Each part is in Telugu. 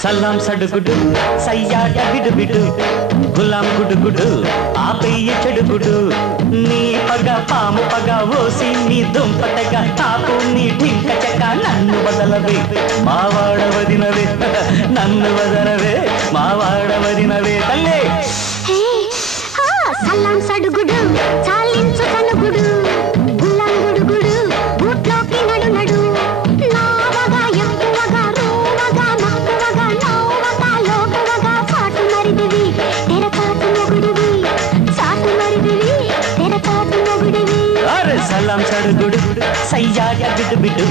సలాం సడుగుడు సయ్యాట బిడు గులాం గుడుగుడు ఆపయ్య చెడుగుడు నీ పగ పాము పగ ఓసి నీ దుంపటగా తాపు నీ ఢింక చక నన్ను వదలవే మావాడవదినవే నన్ను వదలవే మావాడవదినవే తల్లే సలాం సడుగుడు చాలించు కనుగుడు గులాం గుడుగుడు బూట్లోకి నడు నడు నావగా ఎక్కువగా రోవగా మక్కువగా నవ్వగా లోకువగా చాటు మరిదివి తెరచాటు మొగుడివి చాటు మరిదివి తెరచాటు మొగుడివి అరే సలాం సడుగుడు సయ్యాట బిడు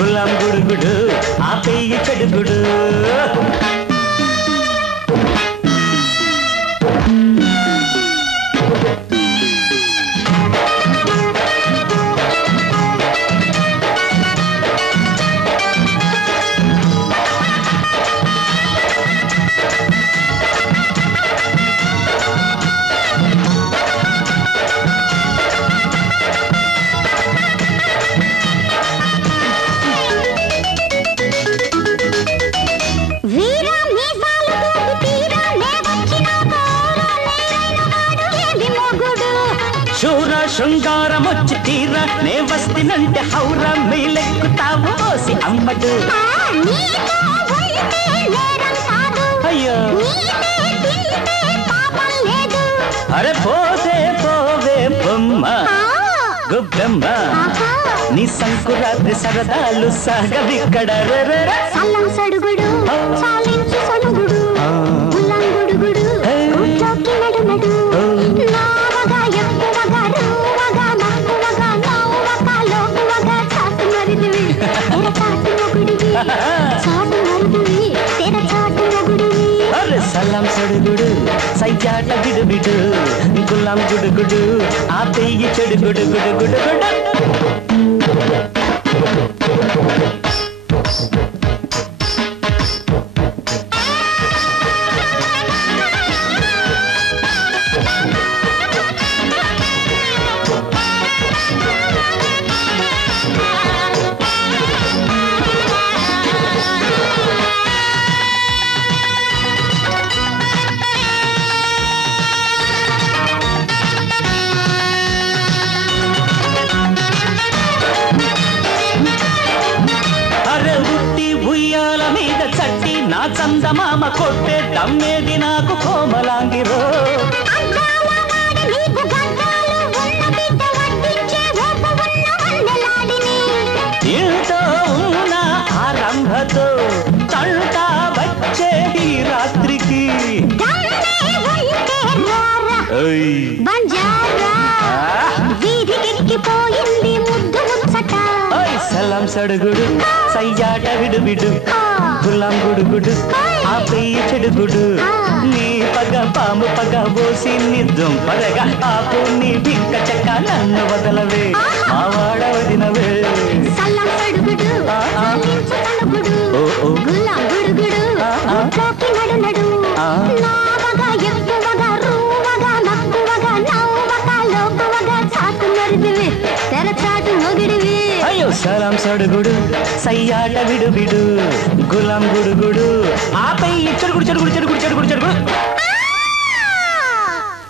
గులాం గుడుగుడు ఆపేయ చెడుగుడు శృంగారమొచ్చి తీరా నే వస్తినంటే హౌరా మేలెక్కుతావు ఓసి అమ్మడు అయ్యో అరే పోతే పోవే బొమ్మ గుబ్బెమ్మ నీ సంకురాత్రి సరదాలు సాగవిక్కడ సల్లం సడుగుడు చాలించు సనుగుడు గులాం గుడుగుడు గుట్లోకి నడు నడు నావగా ఎక్కువగా రోవగా మక్కువగా నవ్వగా లోకువగా చాటు మరిదివి తెరచాటు మొగుడివి చాటు మరిదివి తెరచాటు మొగుడివి అరే సలాం సడుగుడు సయ్యాట బిడు గులాం గుడుగుడు ఆపేయి చెడుగుడు గుడు గుడు గుడు నా చందమామ కొట్టే దమ్మేది నాకు కోమలాంగిరో ఇంతో ఉన్న ఆరంభతో తంట వచ్చే ఈ రాత్రికి వీధికెక్కిపోయింది ముద్దు ముచ్చట సలాం సడుగుడు సయ్యాట విడు గులాం గుడుగుడు ఆపేయ చెడుగుడు నీ పగ పాము పగ బోసి నీ దుంపదగా ఆపు నీ భింక చక్క నన్ను వదలవే మావాడవదినవే సల్లం సడుగుడు చాలించు కనుగుడు గులాం గుడుగుడు గుట్లోకి నడు నడు నావగా ఎక్కువగా రోవగా మక్కువగా నవ్వగా లోకువగా చాటు మరిదివి తెరచాటు మొగుడివి అయ్యో సలాం సడుగుడు సయ్యాట విడు గులాం గుడుగుడు ఆపై చెడుగుడు చెడుగుడు చెడుగుడు చెడుగుడు చెడుగుడు